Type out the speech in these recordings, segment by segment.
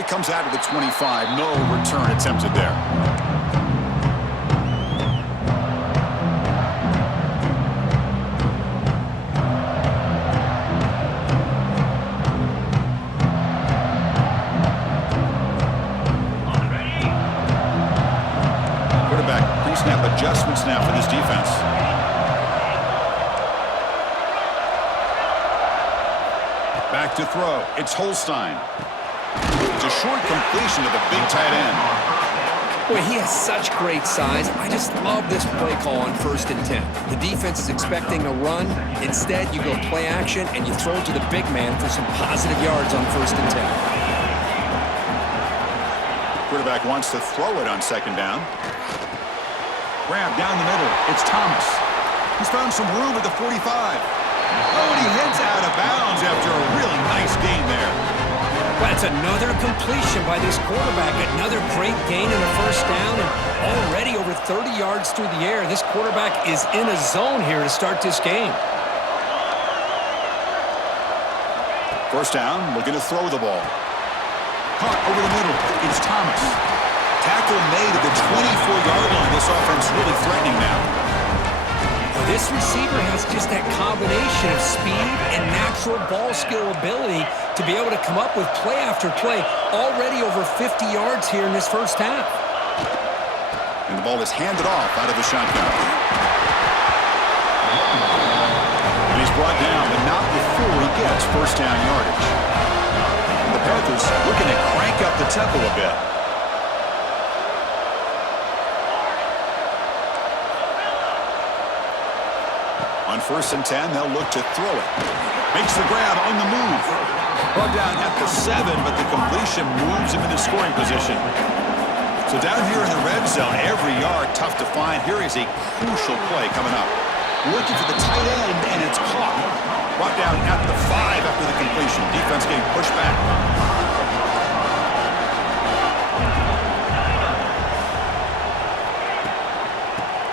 it comes out of the 25. No return attempted there. Quarterback pre-snap adjustment snap for this defense. Back to throw. It's Holstein. It's a short completion to the big tight end. Boy, he has such great size. I just love this play call on 1st and 10. The defense is expecting a run. Instead, you go play action, and you throw it to the big man for some positive yards on 1st and 10. Quarterback wants to throw it on 2nd down. Grab down the middle. It's Thomas. He's found some room at the 45. Oh, and he heads out of bounds after a really nice gain there. That's another completion by this quarterback. Another great gain in the 1st down, and already over 30 yards through the air. This quarterback is in a zone here to start this game. 1st down, looking to throw the ball. Caught over the middle. It's Thomas. Tackle made at the 24-yard line. This offense really threatening now. This receiver has just that combination of speed and natural ball skill ability to be able to come up with play after play. Already over 50 yards here in this 1st half. And the ball is handed off out of the shotgun. And he's brought down, but not before he gets 1st down yardage. And the Panthers looking to crank up the tempo a bit. On 1st and 10, they'll look to throw it. Makes the grab on the move. Brought down at the 7, but the completion moves him into scoring position. So down here in the red zone, every yard tough to find. Here is a crucial play coming up. Looking for the tight end, and it's caught. Brought down at the 5 after the completion. Defense getting pushed back.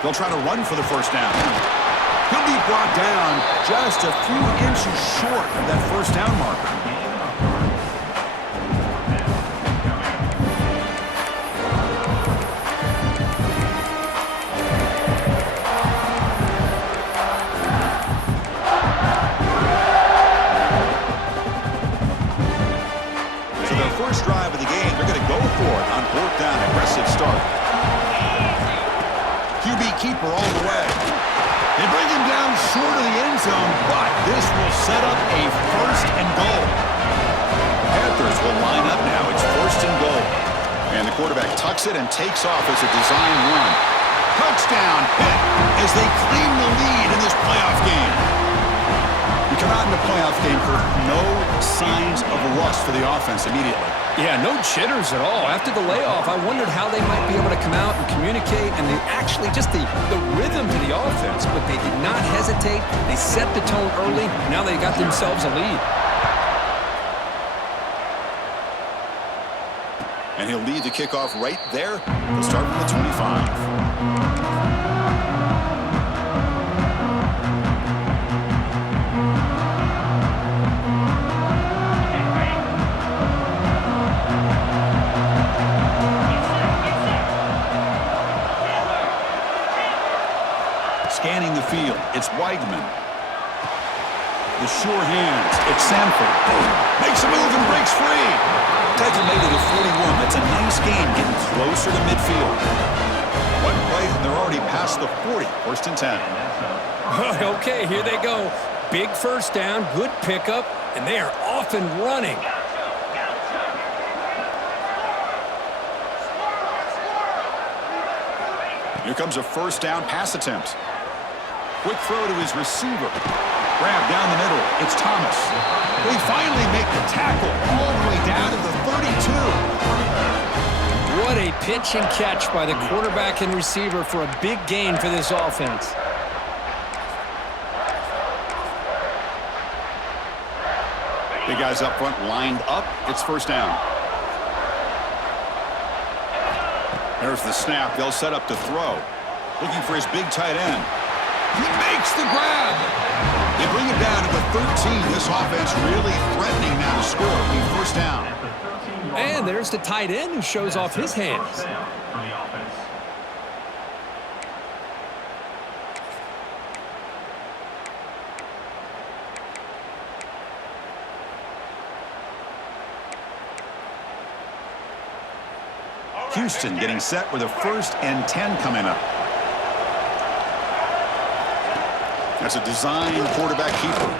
They'll try to run for the 1st down. He'll be brought down just a few inches short of that 1st down marker. So their first drive of the game, they're going to go for it on 4th down. Aggressive start. QB keeper all the way. They bring him down short of the end zone, but this will set up a 1st and goal. The Panthers will line up now. It's 1st and goal. And the quarterback tucks it and takes off as a design run. Touchdown, Pitt, as they claim the lead in this playoff game. You come out in the playoff game for no signs of rust for the offense immediately. Yeah, no jitters at all. After the layoff, I wondered how they might be able to come out and communicate, and they actually just the rhythm to the offense, but they did not hesitate. They set the tone early. Now they got themselves a lead. And he'll lead the kickoff right there. He'll start from the 25. Scanning the field, it's Weidman. The sure hands, it's Sanford. Makes a move and breaks free. Tackle made to the 41. That's a nice gain, getting closer to midfield. One play, and they're already past the 40. 1st and 10. Okay, here they go. Big 1st down, good pickup, and they are off and running. Here comes a 1st down pass attempt. Quick throw to his receiver. Grab down the middle. It's Thomas. They finally make the tackle all the way down to the 32. What a pitch and catch by the quarterback and receiver for a big gain for this offense. Big guys up front lined up. It's 1st down. There's the snap. They'll set up to throw. Looking for his big tight end. He makes the grab. They bring him down to the 13. This offense really threatening now to score. A first down. And there's the tight end who shows off his hands. Houston getting set with a 1st and 10 coming up. That's a design quarterback keeper.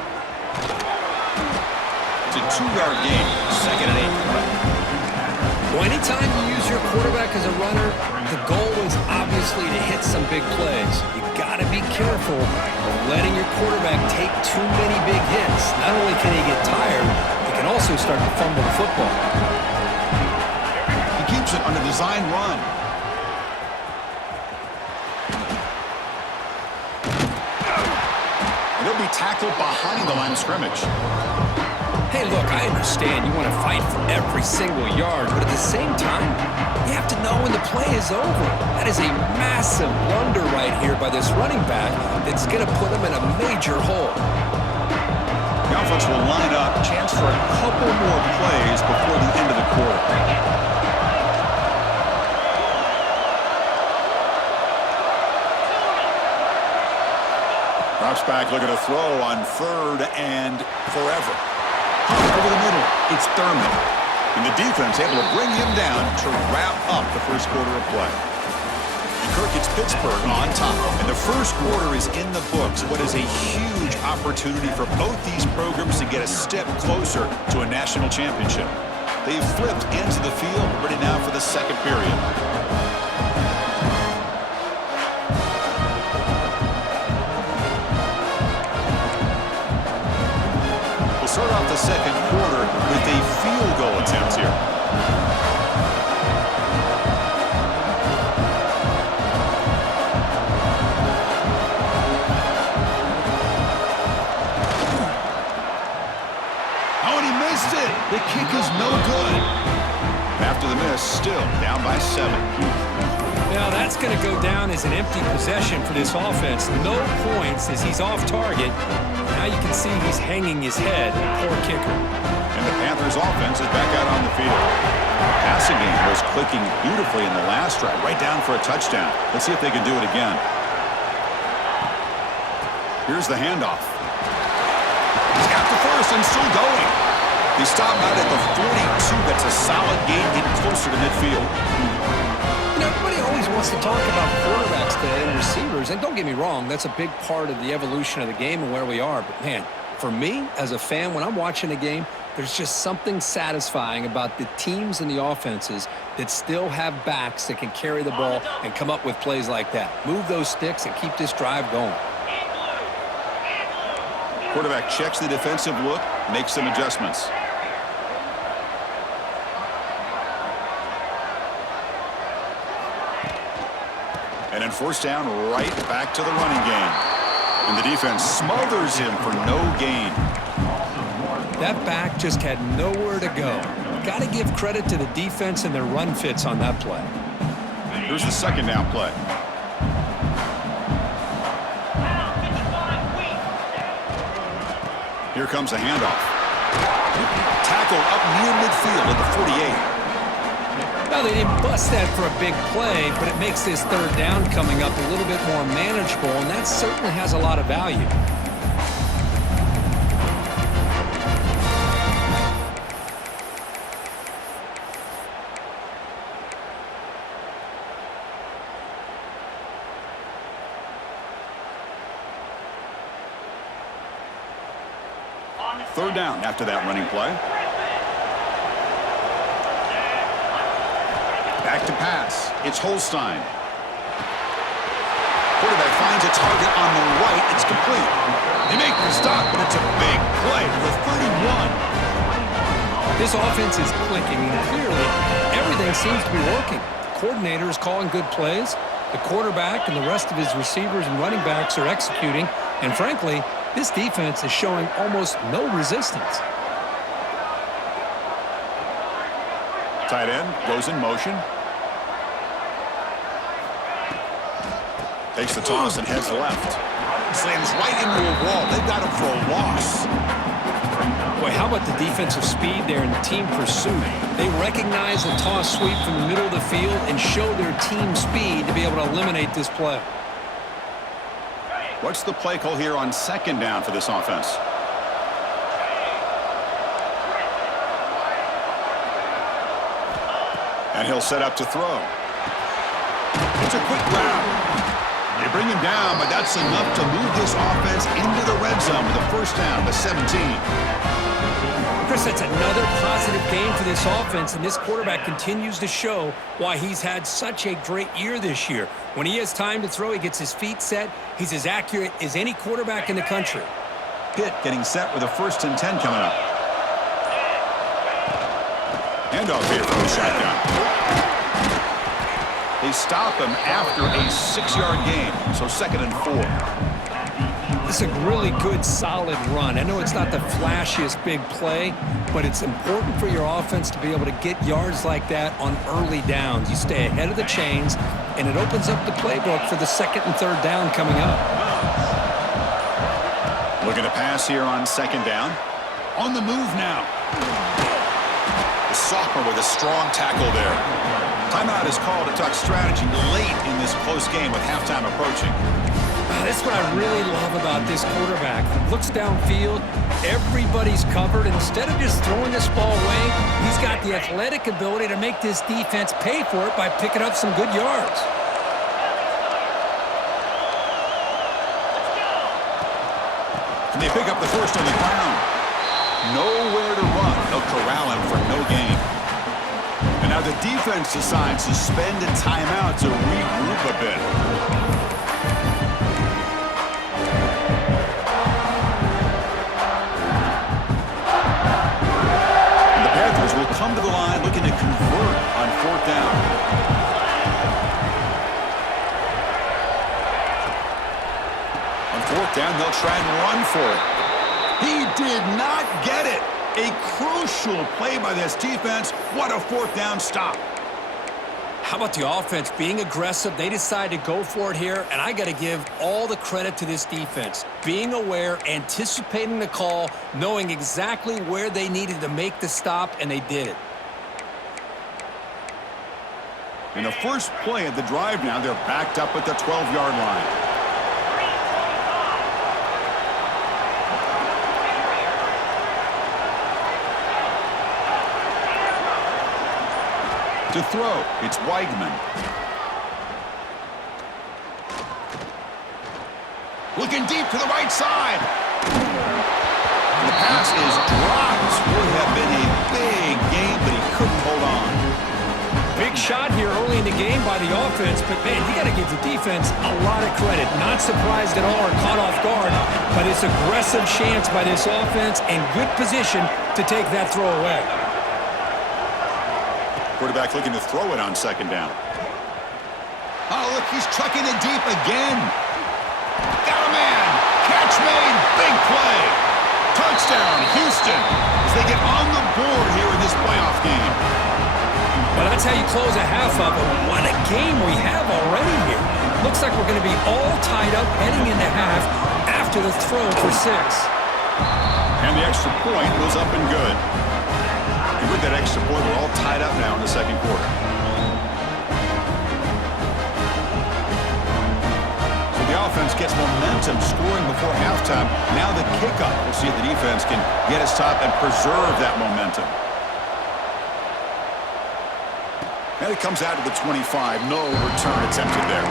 It's a 2-yard gain, 2nd and 8. Well, anytime you use your quarterback as a runner, the goal is obviously to hit some big plays. You got to be careful of letting your quarterback take too many big hits. Not only can he get tired, he can also start to fumble the football. He keeps it on a design run. He'll be tackled behind the line of scrimmage. Hey, look, I understand you want to fight for every single yard, but at the same time, you have to know when the play is over. That is a massive blunder right here by this running back that's going to put him in a major hole. The offense will line up, chance for a couple more plays before the end of the quarter. Drops back, looking to throw on 3rd and forever. Over the middle, it's Thurman. And the defense able to bring him down to wrap up the first quarter of play. And Kirk, it's Pittsburgh on top. And the first quarter is in the books. What is a huge opportunity for both these programs to get a step closer to a national championship. They've flipped into the field, ready now for the second period. Start off the second quarter with a field goal attempt here. Oh, and he missed it. The kick is no good. After the miss, still down by 7. Now that's going to go down as an empty possession for this offense. No points as he's off target. Now you can see he's hanging his head. Poor kicker. And the Panthers offense is back out on the field. The passing game was clicking beautifully in the last drive, right down for a touchdown. Let's see if they can do it again. Here's the handoff. He's got the first and still going. He stopped out at the 42. That's a solid gain, getting closer to midfield. You know, everybody always wants to talk about quarterbacks today and receivers, and don't get me wrong, that's a big part of the evolution of the game and where we are. But, man, for me, as a fan, when I'm watching a game, there's just something satisfying about the teams and the offenses that still have backs that can carry the ball and come up with plays like that. Move those sticks and keep this drive going. Quarterback checks the defensive look, makes some adjustments. And then 4th down, right back to the running game. And the defense smothers him for no gain. That back just had nowhere to go. Got to give credit to the defense and their run fits on that play. Here's the 2nd down play. Here comes a handoff. Tackled up near midfield at the 48. Now, they didn't bust that for a big play, but it makes this 3rd down coming up a little bit more manageable, and that certainly has a lot of value. Third down after that running play. Back to pass. It's Holstein. Quarterback finds a target on the right. It's complete. They make the stop, but it's a big play to the 31. This offense is clicking, and clearly everything seems to be working. The coordinator is calling good plays. The quarterback and the rest of his receivers and running backs are executing. And frankly, this defense is showing almost no resistance. Tight end goes in motion. Takes the toss and heads left. Slams right into a wall. They've got him for a loss. about the defensive speed there and the team pursuit? They recognize the toss sweep from the middle of the field and show their team speed to be able to eliminate this play. What's the play call here on second down for this offense? And he'll set up to throw. It's a quick route. They bring him down, but that's enough to move this offense into the red zone with a first down, the 17. Chris, that's another positive game for this offense, and this quarterback continues to show why he's had such a great year this year. When he has time to throw, he gets his feet set. He's as accurate as any quarterback in the country. Pitt getting set with a first and 10 coming up. Handoff here from the shotgun. They stop him after a 6-yard gain, so 2nd and 4. This is a really good, solid run. I know it's not the flashiest big play, but it's important for your offense to be able to get yards like that on early downs. You stay ahead of the chains, and it opens up the playbook for the 2nd and 3rd down coming up. Looking to pass here on 2nd down. On the move now. The sophomore with a strong tackle there. Timeout is called to talk strategy late in this close game with halftime approaching. That's what I really love about this quarterback. He looks downfield, everybody's covered. Instead of just throwing this ball away, he's got the athletic ability to make this defense pay for it by picking up some good yards. And they pick up the first on the ground. Nowhere to run. They'll corral him for no gain. And now the defense decides to spend a timeout to regroup a bit. And the Panthers will come to the line looking to convert on 4th down. On 4th down, they'll try and run for it. He did not get it. A crucial play by this defense. What a 4th down stop. How about the offense being aggressive? They decide to go for it here, and I got to give all the credit to this defense. Being aware, anticipating the call, knowing exactly where they needed to make the stop, and they did it. In the first play of the drive now, they're backed up at the 12-yard line. To throw, it's Weigman. Looking deep to the right side. The pass is dropped. Would have been a big game, but he couldn't hold on. Big shot here early in the game by the offense, but man, you got to give the defense a lot of credit. Not surprised at all or caught off guard by this aggressive chance by this offense and good position to take that throw away. Quarterback looking to throw it on 2nd down. Oh, look, he's chucking it deep again. Got a man. Catch made. Big play. Touchdown, Houston, as they get on the board here in this playoff game. Well, that's how you close a half of it. What a game we have already here. Looks like we're going to be all tied up heading into half after the throw for 6. And the extra point was up and good. And with that extra point, we're all tied up now in the 2nd quarter. So the offense gets momentum scoring before halftime. Now the kickoff. We'll see if the defense can get us top and preserve that momentum. And it comes out to the 25. No return attempted there.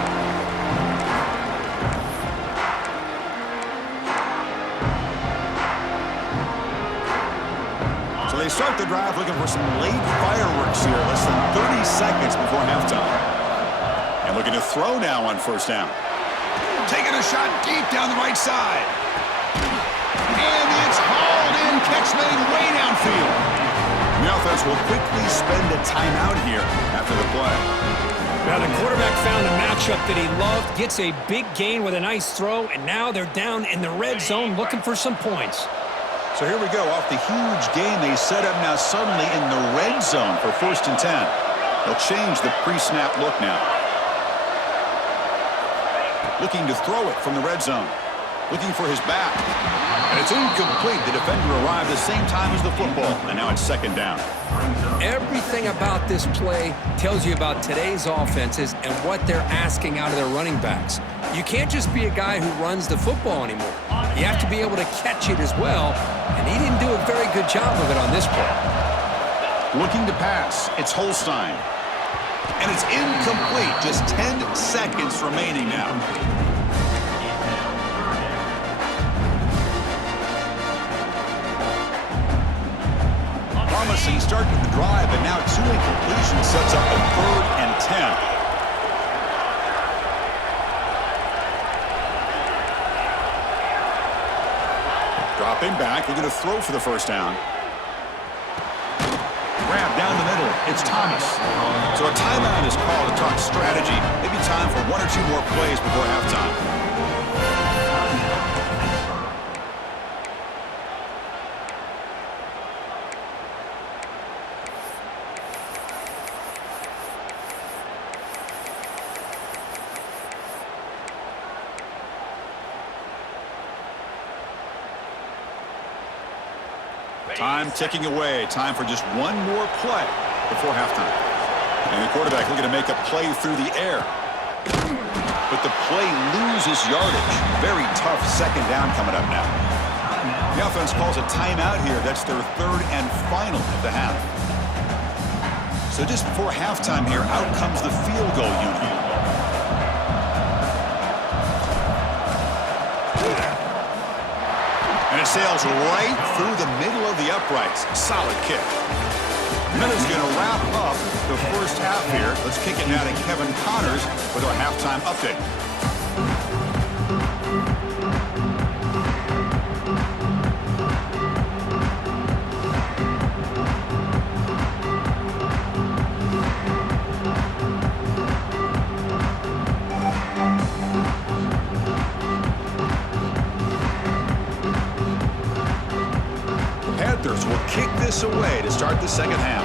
They start the drive looking for some late fireworks here, less than 30 seconds before halftime. And looking to throw now on 1st down. Taking a shot deep down the right side. And it's hauled in, catch made way downfield. And the offense will quickly spend a timeout here after the play. Now the quarterback found a matchup that he loved, gets a big gain with a nice throw, and now they're down in the red zone looking for some points. So here we go, off the huge gain they set up now suddenly in the red zone for 1st and 10. They'll change the pre-snap look now. Looking to throw it from the red zone. Looking for his back. And It's incomplete. The defender arrived the same time as the football, and now it's second down. Everything about this play tells you about today's offenses and what they're asking out of their running backs. You can't just be a guy who runs the football anymore. You have to be able to catch it as well, and he didn't do a very good job of it on this play. Looking to pass. It's Holstein. And it's incomplete. Just 10 seconds remaining now. Promising start to the drive, and now 2 incompletions sets up a 3rd and 10. Dropping back, looking to throw for the first down. Grab down the middle. It's Thomas. So a timeout is called to talk strategy. Maybe time for 1 or 2 more plays before halftime. Time ticking away. Time for just 1 more play before halftime. And the quarterback looking to make a play through the air. But the play loses yardage. Very tough second down coming up now. The offense calls a timeout here. That's their 3rd and final of the half. So just before halftime here, out comes the field goal unit. And it sails right through the middle of the uprights. Solid kick. And that is going to wrap up the first half here. Let's kick it now to Kevin Connors with our halftime update. Will kick this away to start the second half.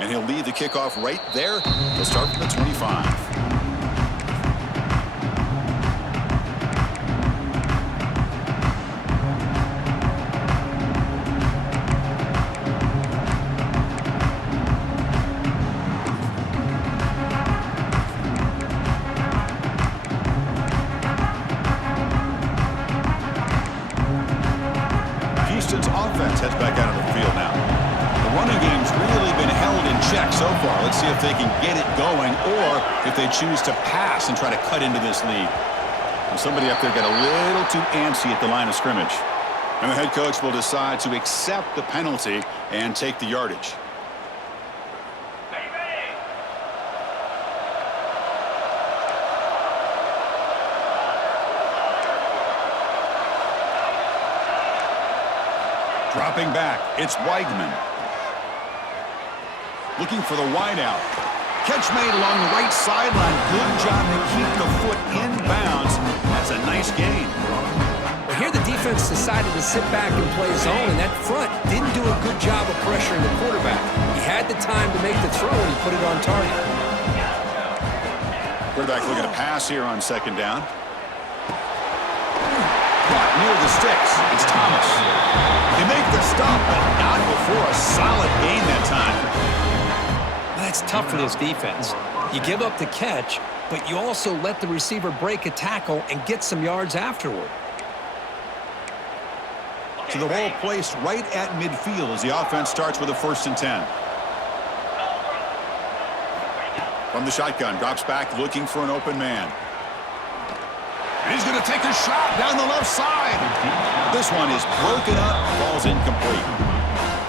And he'll lead the kickoff right there. He'll start from the 25. Heads back out of the field now. The running game's really been held in check so far. Let's see if they can get it going or if they choose to pass and try to cut into this lead. And somebody up there got a little too antsy at the line of scrimmage. And the head coach will decide to accept the penalty and take the yardage. Dropping back, it's Weigman. Looking for the wideout. Catch made along the right sideline. Good job to keep the foot in bounds. That's a nice gain. Well, here the defense decided to sit back and play zone, and that front didn't do a good job of pressuring the quarterback. He had the time to make the throw, and he put it on target. Quarterback looking to pass here on second down. Caught near the sticks. It's Thomas. They make the stop, but not before a solid gain that time. Well, that's tough for this defense. You give up the catch, but you also let the receiver break a tackle and get some yards afterward. So the ball placed right at midfield as the offense starts with a 1st and 10. From the shotgun, drops back looking for an open man. And he's going to take a shot down the left side. This one is broken up, falls incomplete.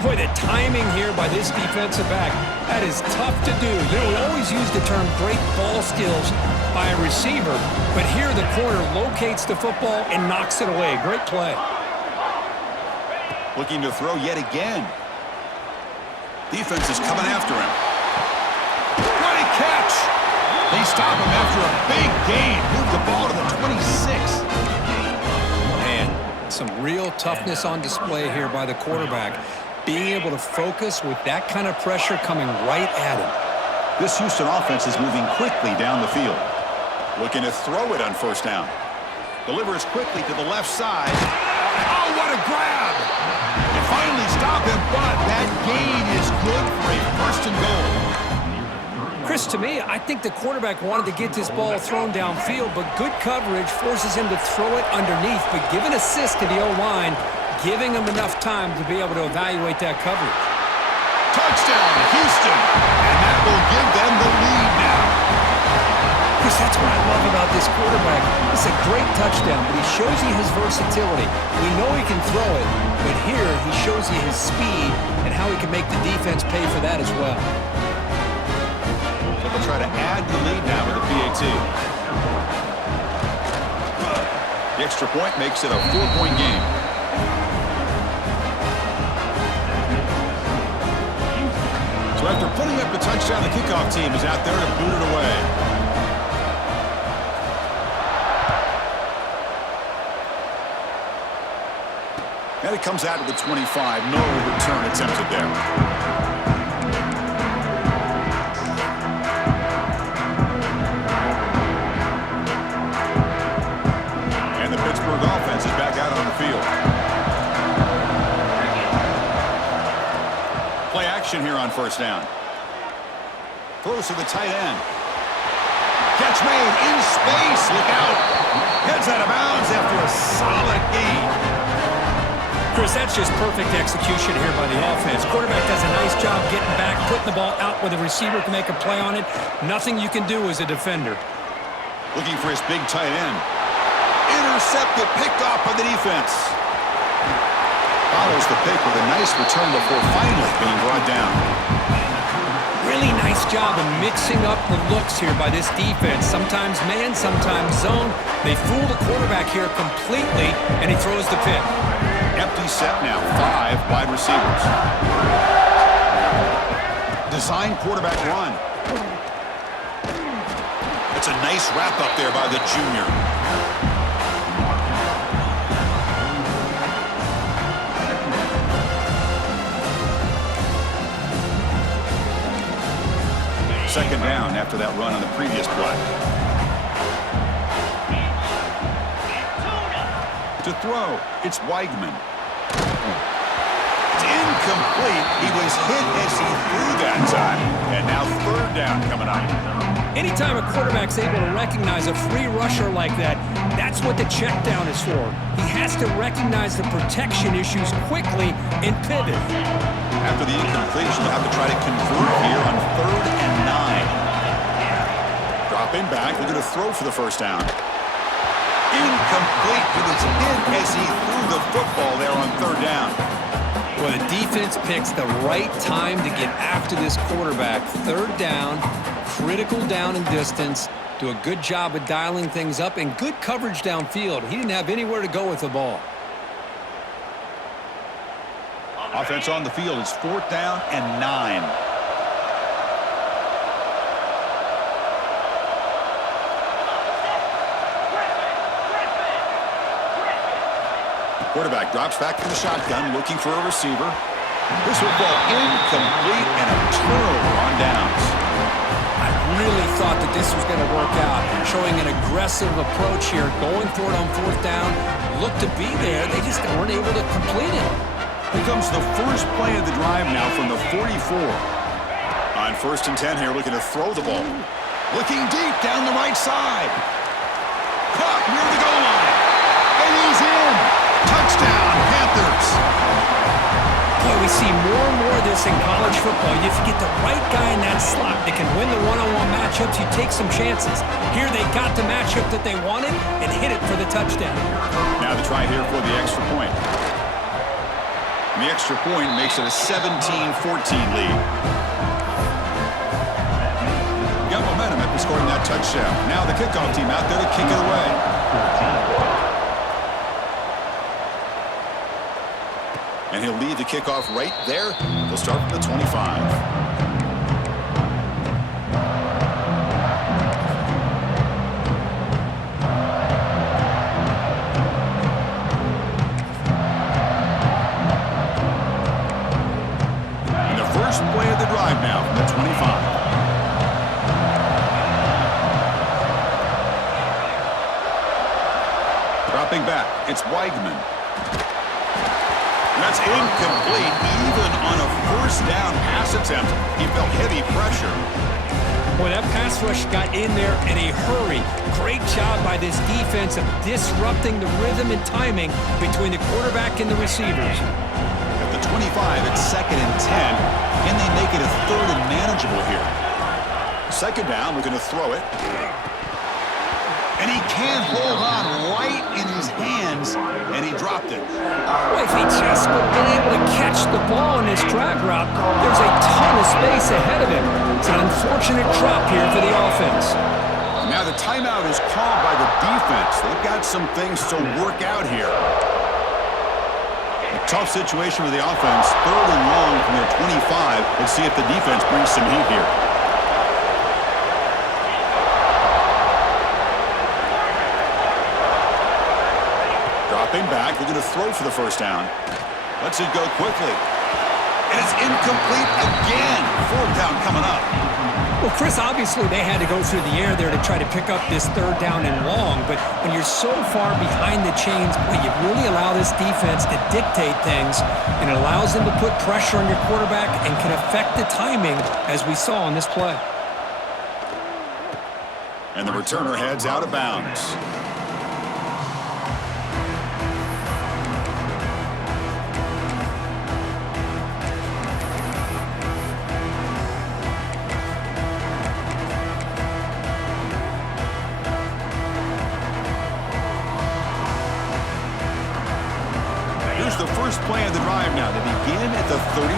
Boy, the timing here by this defensive back, that is tough to do. You know, we always use the term great ball skills by a receiver, but here the corner locates the football and knocks it away. Great play. Looking to throw yet again. Defense is coming after him. Great catch. They stop him after a big gain. Move the ball to the 26. Man, some real toughness on display here by the quarterback. Being able to focus with that kind of pressure coming right at him. This Houston offense is moving quickly down the field. Looking to throw it on first down. Delivers quickly to the left side. Oh, what a grab! They finally stop him, but that gain is good for a first and goal. Chris, to me, I think the quarterback wanted to get this ball thrown downfield, but good coverage forces him to throw it underneath. But give an assist to the O-line, giving him enough time to be able to evaluate that coverage. Touchdown, Houston! And that will give them the lead now. Chris, that's what I love about this quarterback. It's a great touchdown, but he shows you his versatility. We know he can throw it, but here he shows you his speed and how he can make the defense pay for that as well. They'll try to add the lead now with the PAT. The extra point makes it a 4-point game. So after putting up the touchdown, the kickoff team is out there to boot it away. And it comes out to the 25. No return attempted there. Offense is back out on the field. Play action here on first down. Throws to the tight end. Catch made in space. Look out. Heads out of bounds after a solid gain. Chris, that's just perfect execution here by the offense. Quarterback does a nice job getting back, putting the ball out where the receiver can make a play on it. Nothing you can do as a defender. Looking for his big tight end. Intercepted, picked off by the defense. Follows the pick with a nice return before finally being brought down. Really nice job of mixing up the looks here by this defense. Sometimes man, sometimes zone. They fool the quarterback here completely, and he throws the pick. Empty set now, 5 wide receivers. Design quarterback run. It's a nice wrap up there by the junior. Second down after that run on the previous play. To throw, it's Weigman. It's incomplete. He was hit as he threw that time. And now third down coming up. Anytime a quarterback's able to recognize a free rusher like that, that's what the check down is for. He has to recognize the protection issues quickly and pivot. After the incompletion, they'll have to try to convert here on 3rd and 9. Dropping back, looking to throw for the first down. Incomplete. He was hit as he threw the football there on 3rd down. Well, the defense picks the right time to get after this quarterback. 3rd down, critical down and distance. Do a good job of dialing things up and good coverage downfield. He didn't have anywhere to go with the ball. Offense on the field is 4th down and 9. Quarterback drops back from the shotgun, looking for a receiver. This will fall incomplete and a turnover on downs. I really thought that this was going to work out, showing an aggressive approach here, going for it on 4th down. Looked to be there. They just weren't able to complete it. Here comes the first play of the drive now from the 44. On 1st and 10 here, looking to throw the ball. Looking deep down the right side. Caught near the goal line. And he's in. Touchdown, Panthers. Boy, we see more and more of this in college football. If you get the right guy in that slot that can win the one-on-one matchups, you take some chances. Here they got the matchup that they wanted and hit it for the touchdown. Now the try here for the extra point. And the extra point makes it a 17-14 lead. Got momentum after scoring that touchdown. Now the kickoff team out there to kick it away. And he'll lead the kickoff right there. They'll start from the 25. And the first play of the drive now from the 25. Dropping back, it's Weigman. That's incomplete. Even on a first down pass attempt, he felt heavy pressure. Boy, that pass rush got in there in a hurry. Great job by this defense of disrupting the rhythm and timing between the quarterback and the receivers. At the 25, it's 2nd and 10. Can they make it a 3rd and manageable here? 2nd down, we're going to throw it. And he can't hold on right in his hands, and he dropped it. Well, if he just would have been able to catch the ball in his drag route, there's a ton of space ahead of him. It's an unfortunate drop here for the offense. Now the timeout is called by the defense. They've got some things to work out here. A tough situation for the offense. 3rd and long from their 25. Let's see if the defense brings some heat here. Dropping back, they're going to throw for the first down. Lets it go quickly. And it's incomplete again. 4th down coming up. Well, Chris, obviously they had to go through the air there to try to pick up this 3rd down and long, but when you're so far behind the chains, boy, you really allow this defense to dictate things, and it allows them to put pressure on your quarterback and can affect the timing, as we saw on this play. And the returner heads out of bounds. Here's the first play of the drive now. They begin at the 39.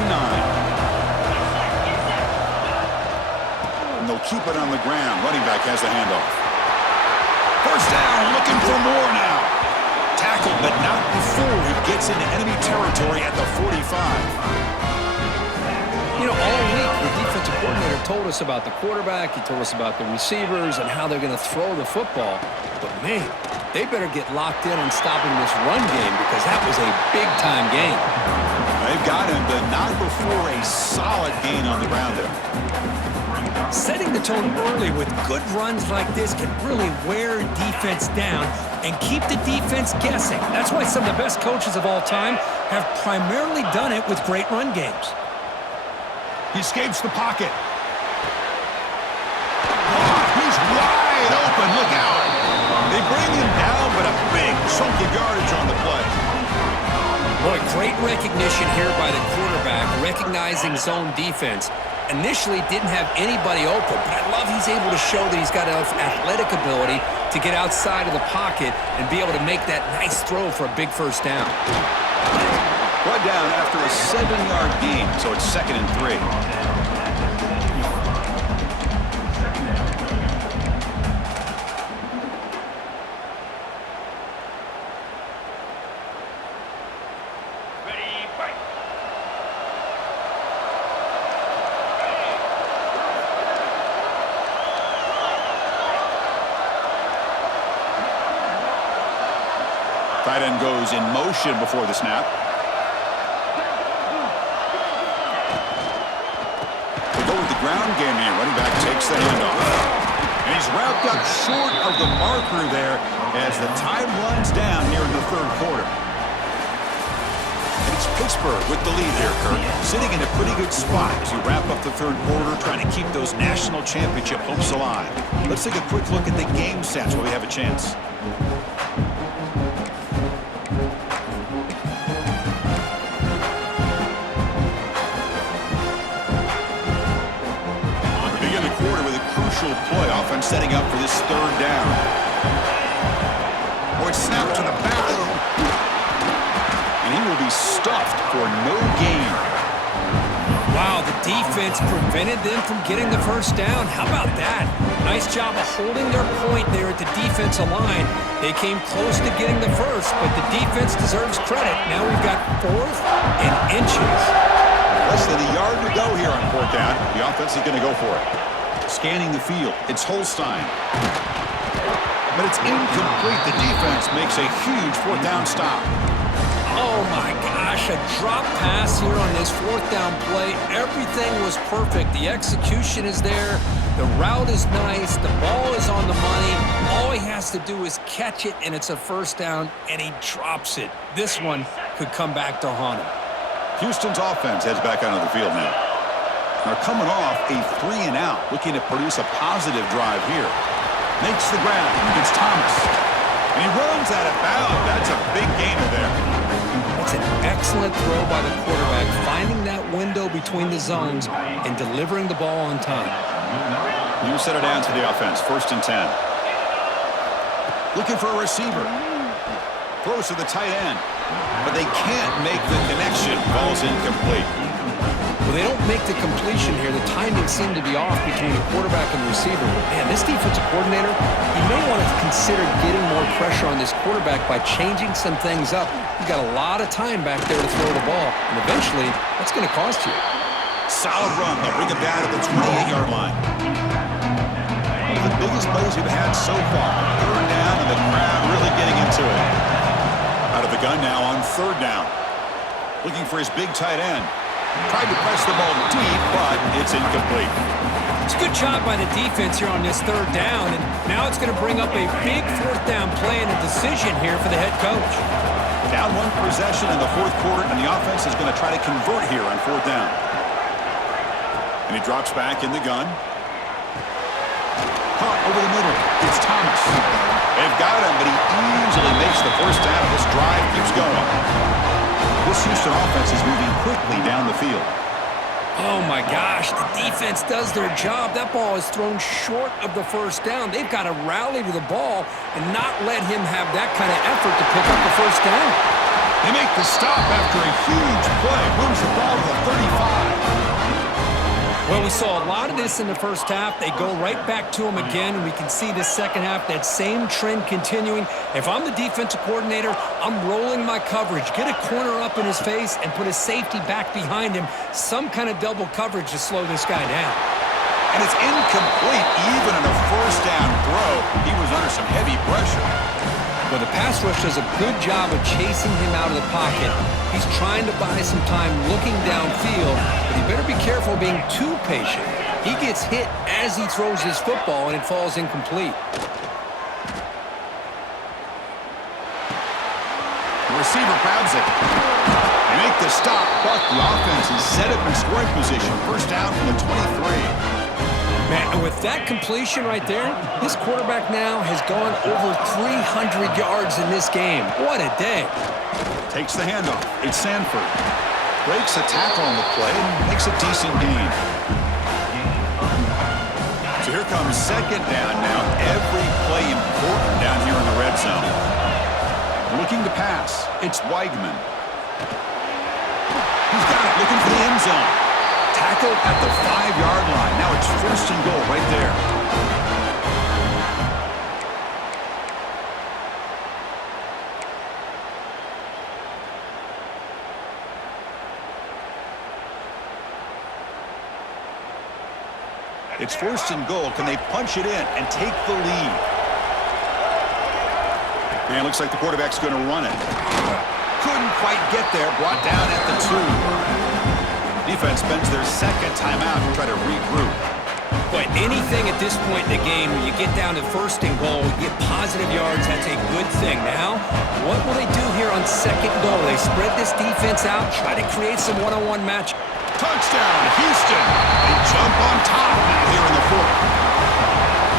And they'll keep it on the ground. Running back has the handoff. First down, looking for more now. Tackled, but not before he gets into enemy territory at the 45. You know, all week, the defensive coordinator told us about the quarterback. He told us about the receivers and how they're going to throw the football. But, man, they better get locked in on stopping this run game because that was a big-time game. They've got him, but not before a solid gain on the ground there. Setting the tone early with good runs like this can really wear defense down and keep the defense guessing. That's why some of the best coaches of all time have primarily done it with great run games. He escapes the pocket. Oh, he's wide open. Look out. They bring him down, but a big chunk of yardage on the play. Boy, great recognition here by the quarterback, recognizing zone defense. Initially didn't have anybody open, but I love he's able to show that he's got enough athletic ability to get outside of the pocket and be able to make that nice throw for a big first down. Brought down after a 7-yard gain, so it's 2nd and 3. Tight end goes in motion before the snap. They go with the ground game here. Running back takes the handoff. And he's wrapped up short of the marker there as the time runs down here in the 3rd quarter. And it's Pittsburgh with the lead here, Kirk. Sitting in a pretty good spot as you wrap up the 3rd quarter, trying to keep those national championship hopes alive. Let's take a quick look at the game stats while we have a chance. Play offense setting up for this 3rd down. Or it's snapped to the back. And he will be stuffed for no gain. Wow, the defense prevented them from getting the first down. How about that? Nice job of holding their point there at the defensive line. They came close to getting the first, but the defense deserves credit. Now we've got 4th and inches. Less than a yard to go here on 4th down. The offense is going to go for it. Scanning the field, it's Holstein. But it's incomplete. The defense makes a huge 4th down stop. Oh my gosh, a drop pass here on this 4th down play. Everything was perfect. The execution is there. The route is nice. The ball is on the money. All he has to do is catch it, and it's a first down, and he drops it. This one could come back to haunt him. Houston's offense heads back onto the field now. They're coming off a 3-and-out, looking to produce a positive drive here. Makes the grab. It's Thomas. And he runs out of bounds. That's a big gainer there. It's an excellent throw by the quarterback, finding that window between the zones and delivering the ball on time. You set it down to the offense. 1st and 10. Looking for a receiver. Throws to the tight end. But they can't make the connection. Ball's incomplete. Well, they don't make the completion here. The timing seemed to be off between the quarterback and the receiver. But man, this defensive coordinator, he may want to consider getting more pressure on this quarterback by changing some things up. He's got a lot of time back there to throw the ball. And eventually, that's going to cost you. Solid run. They'll bring it down to the 28-yard line. One of the biggest plays we've had so far. 3rd down, and the crowd really getting into it. Out of the gun now on 3rd down. Looking for his big tight end. Tried to press the ball deep, but it's incomplete. It's a good job by the defense here on this 3rd down, and now it's going to bring up a big 4th down play and a decision here for the head coach. Down 1 possession in the 4th quarter, and the offense is going to try to convert here on 4th down. And he drops back in the gun. Caught over the middle. It's Thomas. They've got him, but he easily makes the 1st down. This drive keeps going. This Houston offense is moving quickly down the field. Oh, my gosh. The defense does their job. That ball is thrown short of the 1st down. They've got to rally to the ball and not let him have that kind of effort to pick up the 1st down. They make the stop after a huge play. Moves the ball to the 35. Well, we saw a lot of this in the 1st half. They go right back to him again, and we can see the 2nd half, that same trend continuing. If I'm the defensive coordinator, I'm rolling my coverage. Get a corner up in his face and put a safety back behind him. Some kind of double coverage to slow this guy down. And it's incomplete even on a 1st down throw. He was under some heavy pressure. But the pass rush does a good job of chasing him out of the pocket. He's trying to buy some time looking downfield, but he better be careful being too patient. He gets hit as he throws his football, and it falls incomplete. The receiver grabs it. They make the stop, but the offense is set up in scoring position. 1st down from the 23. Man, and with that completion right there, this quarterback now has gone over 300 yards in this game. What a day. Takes the handoff. It's Sanford. Breaks a tackle on the play and makes a decent gain. So here comes 2nd down now. Every play important down here in the red zone. Looking to pass. It's Weigman. He's got it. Looking for the end zone. Tackled at the 5-yard line. Now it's 1st and goal right there. It's 1st and goal. Can they punch it in and take the lead? And it looks like the quarterback's going to run it. Couldn't quite get there. Brought down at the 2. Defense spends their 2nd timeout to try to regroup. But anything at this point in the game, when you get down to 1st and goal, you get positive yards, that's a good thing. Now, what will they do here on 2nd goal? They spread this defense out, try to create some one-on-one match. Touchdown, Houston. They jump on top now here in the 4th.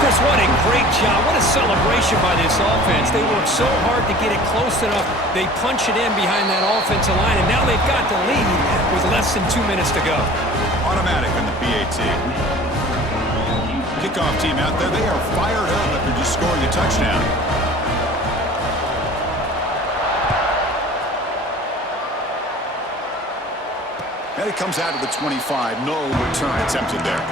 Chris, what a great job. What a celebration by this offense. They worked so hard to get it close enough. They punch it in behind that offensive line, and now they've got the lead with less than 2 minutes to go. Automatic on the PAT. Kickoff team out there. They are fired up after just scoring a touchdown. And it comes out to the 25. No return attempted there.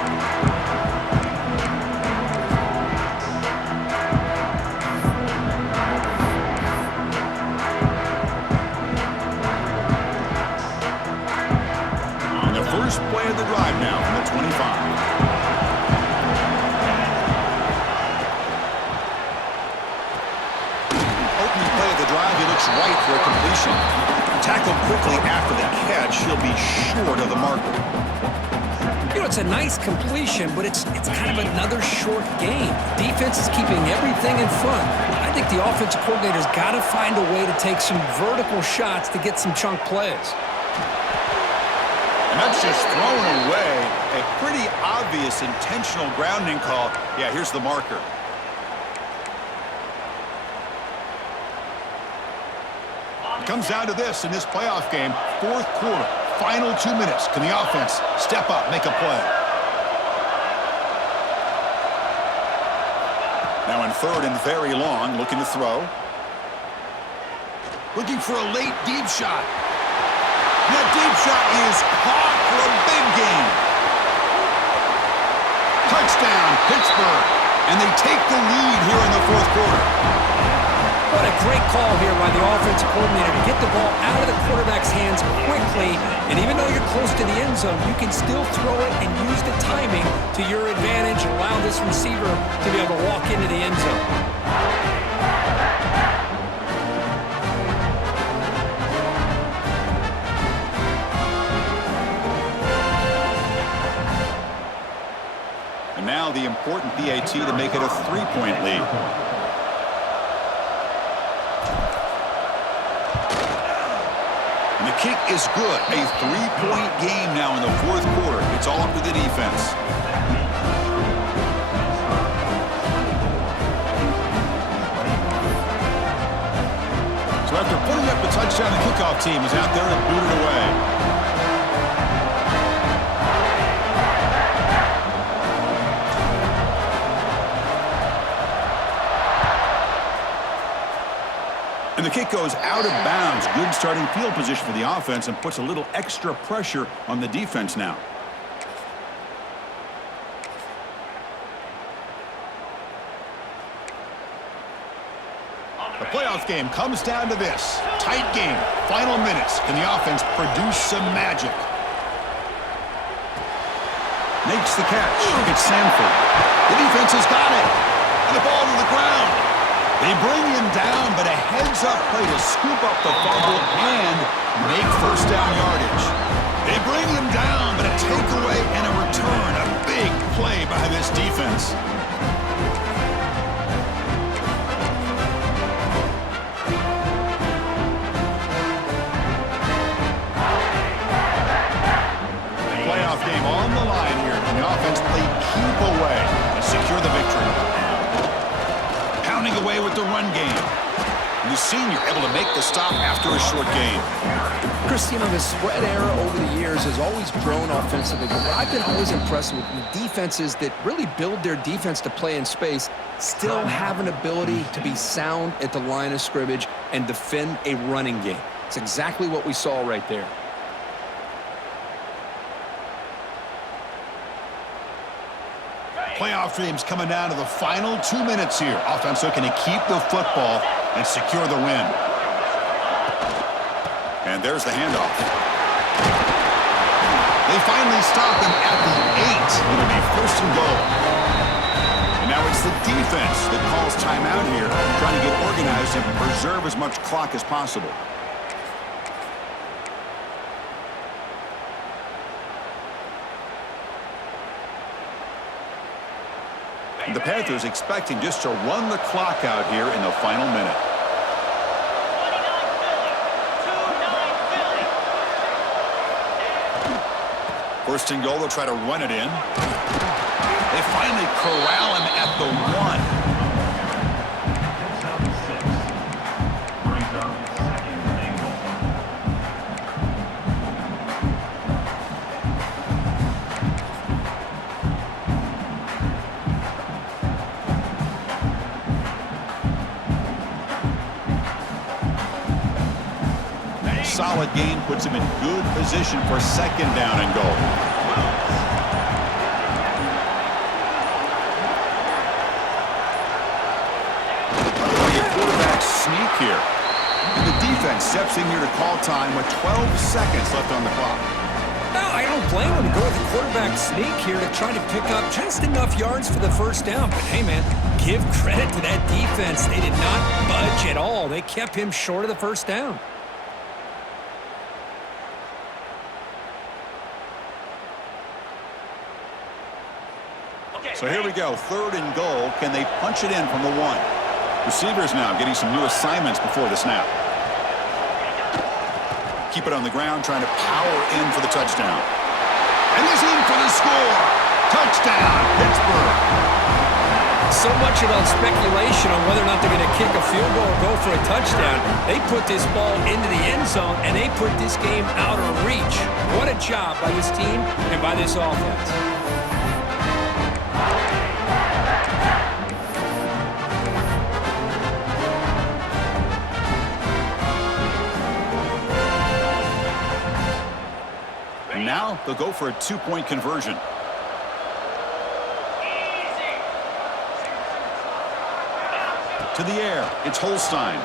And the first play of the drive now from the 25. Opening play of the drive, he looks right for a completion. Tackled quickly after the catch, he'll be short of the marker. You know, It's a nice completion, but it's kind of another short game. Defense is keeping everything in front. I think the offensive coordinator's got to find a way to take some vertical shots to get some chunk plays. And that's just thrown away. A pretty obvious intentional grounding call. Yeah, here's the marker. It comes down to this in this playoff game. Fourth quarter, final 2 minutes. Can the offense step up, make a play? Now in third and very long, looking to throw. Looking for a late deep shot. That deep shot is caught for a big gain. Touchdown, Pittsburgh. And they take the lead here in the fourth quarter. What a great call here by the offensive coordinator to get the ball out of the quarterback's hands quickly. And even though you're close to the end zone, you can still throw it and use the timing to your advantage and allow this receiver to be able to walk into the end zone. Now the important PAT to make it a 3-point lead. And the kick is good. A 3-point game now in the fourth quarter. It's all up to the defense. So after putting up the touchdown, the kickoff team is out there to boot it away. And the kick goes out of bounds. Good starting field position for the offense and puts a little extra pressure on the defense now. The playoff game comes down to this. Tight game. Final minutes. Can the offense produce some magic? Makes the catch. It's Sanford. The defense has got it. And the ball to the ground. They bring him down, but a heads-up play to scoop up the fumble and make first down yardage. They bring him down, but a takeaway and a return. A big play by this defense. Playoff game on the line here. And the offense played keep away and secure the victory. Away with the run game. And the senior able to make the stop after a short gain. Chris, you know, the spread era over the years has always grown offensively, but I've been always impressed with the defenses that really build their defense to play in space, still have an ability to be sound at the line of scrimmage and defend a running game. It's exactly what we saw right there. Playoff dreams coming down to the final 2 minutes here. Offense looking to keep the football and secure the win. And there's the handoff. They finally stop him at the 8. It'll be first and goal. And now it's the defense that calls timeout here, trying to get organized and preserve as much clock as possible. The Panthers expecting just to run the clock out here in the final minute. First and goal, they'll try to run it in. They finally corral him at the 1. Solid gain puts him in good position for second down and goal. Quarterback sneak here. And the defense steps in here to call time with 12 seconds left on the clock. No, I don't blame him to go with the quarterback sneak here to try to pick up just enough yards for the first down. But hey, man, give credit to that defense. They did not budge at all. They kept him short of the first down. So here we go, 3rd and goal. Can they punch it in from the 1? Receivers now getting some new assignments before the snap. Keep it on the ground, trying to power in for the touchdown. And he's in for the score. Touchdown, Pittsburgh. So much about speculation on whether or not they're going to kick a field goal or go for a touchdown. They put this ball into the end zone, and they put this game out of reach. What a job by this team and by this offense. And now they'll go for a 2-point conversion. To the air, it's Holstein.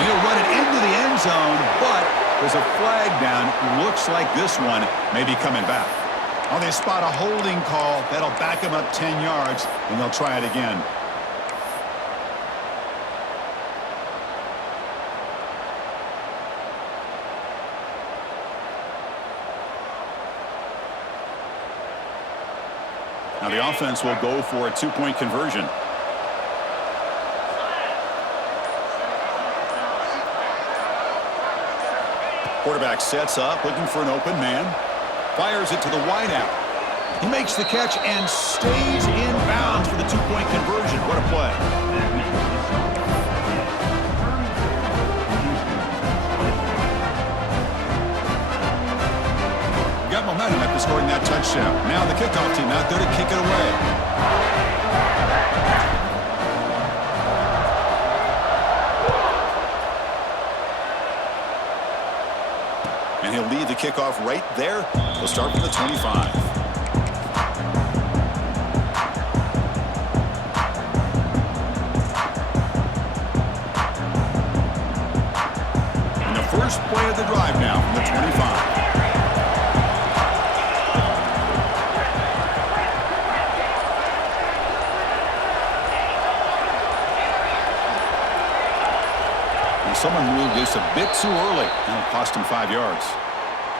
He'll run it into the end zone, but there's a flag down. Looks like this one may be coming back. Oh, they spot a holding call. That'll back him up 10 yards, and they'll try it again. Now the offense will go for a 2-point conversion. Quarterback sets up, looking for an open man. Fires it to the wideout. He makes the catch and stays in bounds for the 2-point conversion. What a play. Got momentum after scoring that touchdown. Now the kickoff team out there to kick it away. And he'll lead the kickoff right there. He'll start from the 25. And the first play of the drive now from the 25. Someone moved this a bit too early. That'll cost him 5 yards.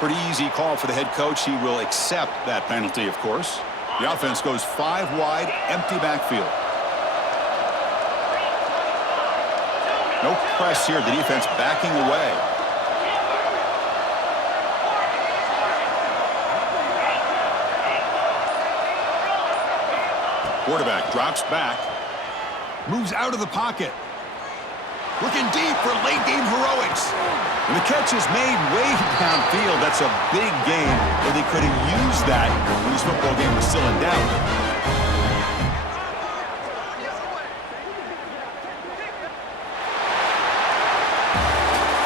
Pretty easy call for the head coach. He will accept that penalty, of course. The offense goes 5 wide, empty backfield. No press here. The defense backing away. Quarterback drops back. Moves out of the pocket. Looking deep for late-game heroics. And the catch is made way downfield. That's a big game, but they could have used that when this football game was still in doubt.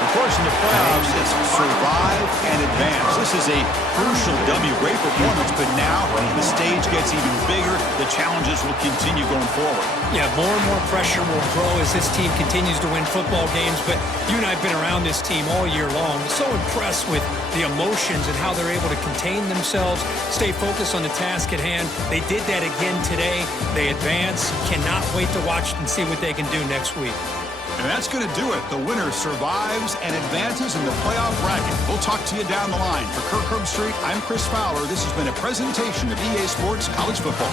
Of course, in the playoffs, it's survive and advance. This is a crucial W. Great performance, but now the stage gets even bigger. The challenges will continue going forward. Yeah, more and more pressure will grow as this team continues to win football games, but you and I have been around this team all year long. So impressed with the emotions and how they're able to contain themselves, stay focused on the task at hand. They did that again today. They advance. Cannot wait to watch and see what they can do next week. And that's going to do it. The winner survives and advances in the playoff bracket. We'll talk to you down the line. For Kirk Herbstreit, I'm Chris Fowler. This has been a presentation of EA Sports College Football.